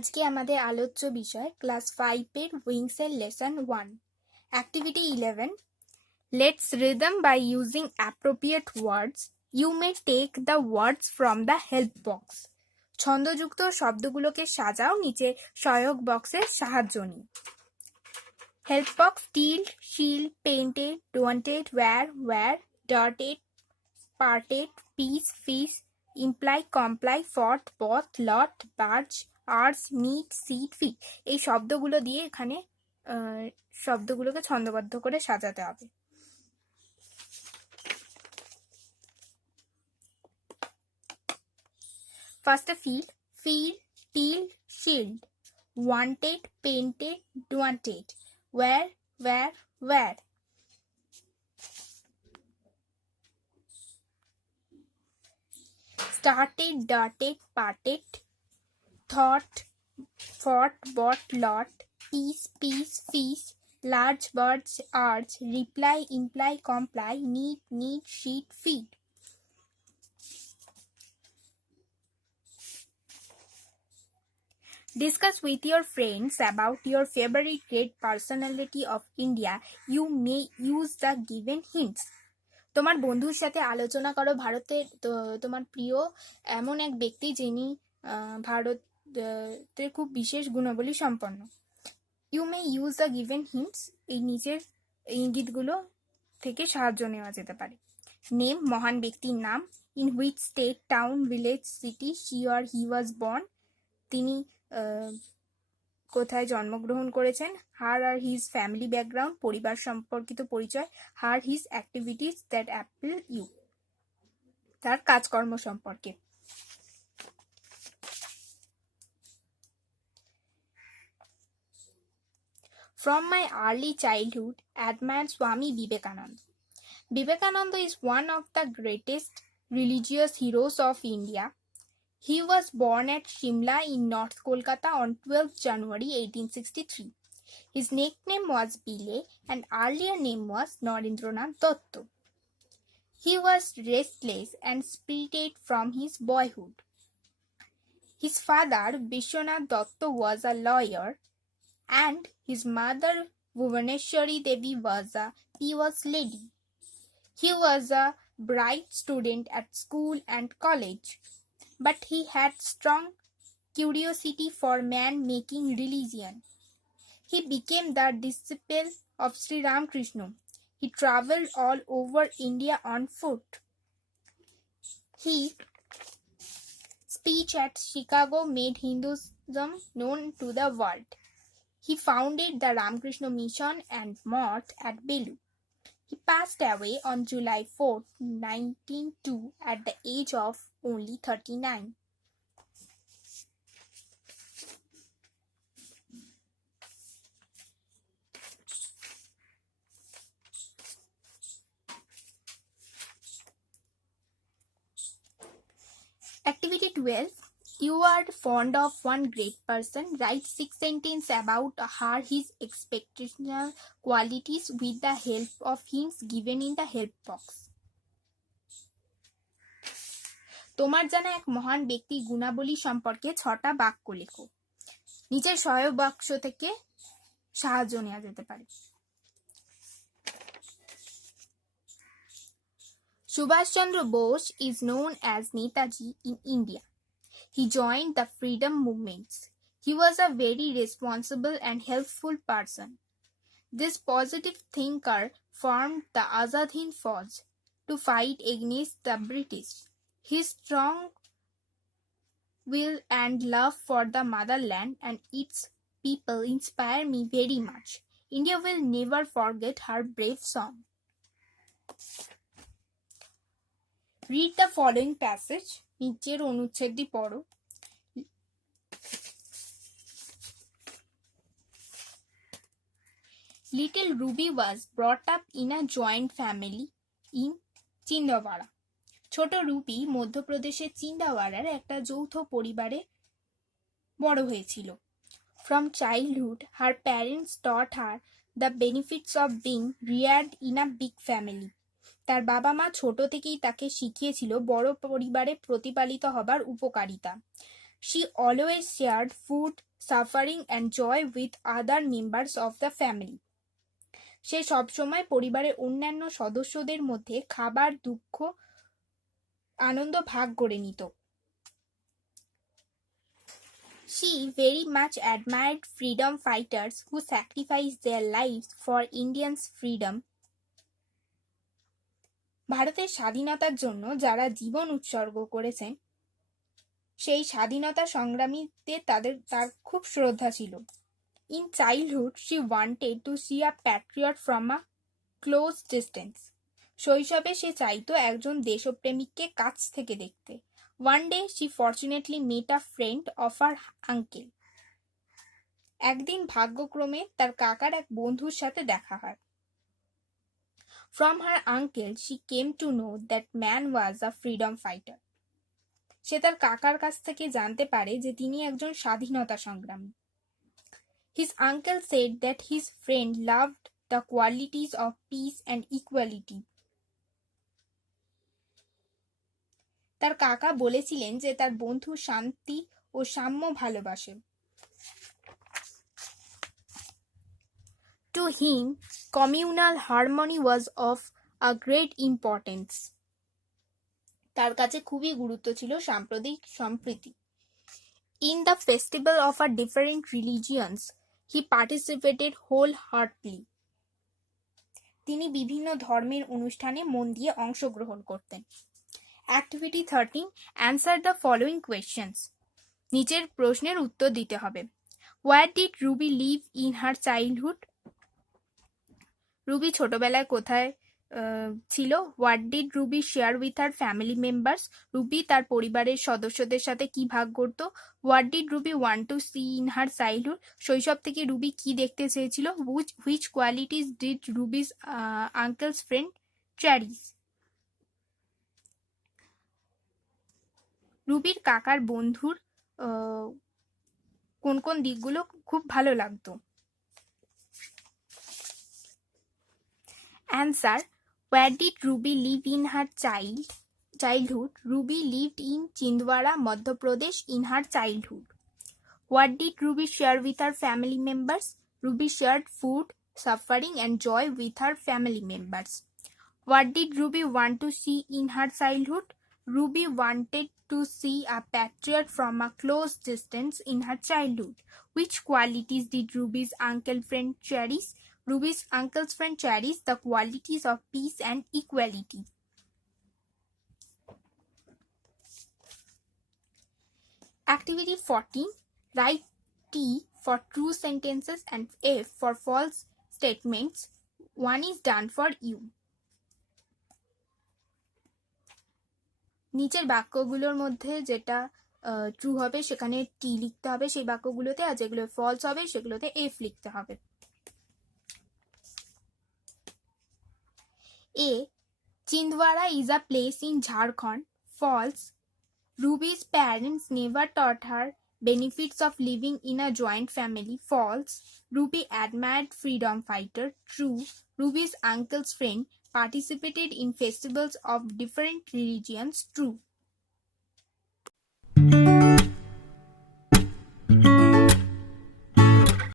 আজকে আমাদের আলোচ্য বিষয় ক্লাস 5 এর উইংস এর lesson 1 activity 11 let's rhythm by using appropriate words you may take the words from the help box ছন্দযুক্ত শব্দগুলোকে সাজাও নিচে সহায়ক বক্সের সাহায্য নিয়ে help box tilled shield painted daunted wire darted parted, piece, fish, imply, comply, fought, both, lot, barge, arts, need, seed, feet এই শব্দগুলো দিয়ে এখানে শব্দগুলোকে ছন্দবদ্ধ করে সাজাতে হবে। First field, till, shield, wanted, painted, wanted, where started, darted, parted, thought, fought, bought, lot, piece, fish, large birds, arch, reply, imply, comply, need, sheet, feed. Discuss with your friends about your favorite great personality of India. You may use the given hints. তোমার বন্ধুর সাথে আলোচনা করো ভারতের তোমার প্রিয় এমন এক ব্যক্তি যিনি ভারতের খুব বিশেষ গুণাবলী সম্পন্ন। You may use the given hints এই নিচের ইঙ্গিতগুলো থেকে সাহায্য নেওয়া যেতে পারে। নেম মহান ব্যক্তির নাম, in which state town village city she or he was born তিনি কোথায় জন্মগ্রহণ করেছেন, her or his family background পরিবার সম্পর্কিত পরিচয়, her his activities that appeal you তার কাজকর্ম সম্পর্কে। From my early childhood, admired Swami Vivekananda. Vivekananda is one of the greatest religious heroes of India. He was born at Shimla in North Kolkata on 12th January 1863. His nickname was Bile and earlier name was Narendranath Dotto. He was restless and spirited from his boyhood. His father, Vishwanath Dotto, was a lawyer and his mother, Bhuvaneshwari Devi, was a pious lady. He was a bright student at school and college, but he had strong curiosity for man-making religion. He became the disciple of Sri Ramakrishna. He traveled all over India on foot. His speech at Chicago made Hinduism known to the world. He founded the Ramakrishna Mission and Mosque at Belu. He passed away on July 4, 1902 at the age of only 39. Activity 12. You are fond of one great person. Write 6 sentences about her his exceptional qualities with the help of hints given in the help box. তোমার জানা এক মহান ব্যক্তির গুণাবলী সম্পর্কে 6টা বাক্য লেখো। নিচের সহায়ক বাক্স থেকে সাহায্য নেওয়া যেতে পারে। Subhash Chandra Bose is known as Netaji in India. He joined the freedom movements. He was a very responsible and helpful person. This positive thinker formed the Azad Hind Fauj to fight against the British. His strong will and love for the motherland and its people inspire me very much. India will never forget her brave song. Read the following passage. নিচের অনুচ্ছেদটি পড়ো। Little Ruby was brought up in a joint family in চিন্দাওয়াড়া। ছোট রুবি মধ্যপ্রদেশের চিন্দাওয়াড়ার একটা যৌথ পরিবারে বড় হয়েছিল। From childhood, her parents taught her the benefits of being reared in a big family. তার বাবা মা ছোট থেকেই তাকে শিখিয়েছিল বড় পরিবারে প্রতিপালিত হবার উপকারিতা। She always shared food suffering and joy with other members of the family. সে সবসময় পরিবারের অন্যান্য সদস্যদের মধ্যে খাবার, দুঃখ, আনন্দ ভাগ করে নিত। She very much admired freedom fighters who sacrificed their lives for Indians' freedom. ভারতের স্বাধীনতার জন্য যারা জীবন উৎসর্গ করেছেন সেই স্বাধীনতা সংগ্রামীদের তার খুব শ্রদ্ধা ছিল। In childhood, she wanted to see a patriot from a close distance. শৈশবে সে চাইতো একজন দেশপ্রেমিককে কাছ থেকে দেখতে। One day, she fortunately met a friend of her uncle. একদিন ভাগ্যক্রমে তার কাকার এক বন্ধুর সাথে দেখা হয়। From her uncle, she came to know that man was a freedom fighter. সে তার কাকার কাছ থেকে জানতে পারে যে তিনি একজন স্বাধীনতা সংগ্রামী। His uncle said that his friend loved the qualities of peace and equality. তার কাকা বলেছিলেন যে তার বন্ধু শান্তি ও সাম্য ভালোবাসে। To him, communal harmony was of a great importance. তার কাছে খুবই গুরুত্ব ছিল সাম্প্রদায়িক সম্প্রীতি। In the festival of our different religions, he participated wholeheartedly. তিনি বিভিন্ন ধর্মের অনুষ্ঠানে মন দিয়ে অংশগ্রহণ করতেন। Activity 13. Answer the following questions. নিচের প্রশ্নের উত্তর দিতে হবে। Where did Ruby live in her childhood? Ruby ছোটবেলায় কোথায় ছিল? What did Ruby share with her family members? Ruby তার পরিবারের সদস্যদের সাথে কি ভাগ করত? What did Ruby want to see in her childhood? শৈশব থেকে রুবি কি দেখতে চেয়েছিল? Which qualities did Ruby's uncle's friend cherish? রুবির কাকার বন্ধুর কোন কোন দিকগুলো খুব ভালো লাগতো? Answer. Where did Ruby live in her childhood? Ruby lived in Chindwara, Madhya Pradesh in her childhood. What did Ruby share with her family members? Ruby shared food, suffering and joy with her family members. What did Ruby want to see in her childhood? Ruby wanted to see a patriot from a close distance in her childhood. Which qualities did Ruby's uncle friend cherish? Ruby's uncle's friend cherished the qualities of peace and equality. Activity 14. Write T for true sentences and F for false statements. One is done for you. নিচের বাক্যগুলোর মধ্যে যেটা ট্রু হবে সেখানে টি লিখতে হবে সেই বাক্যগুলোতে, আর যেগুলো ফলস হবে সেগুলোতে এফ লিখতে হবে। A. Chindwara is a place in Jharkhand. False. Ruby's parents never taught her benefits of living in a joint family. False. Ruby admired freedom fighter. True. Ruby's uncle's friend participated in festivals of different religions. True.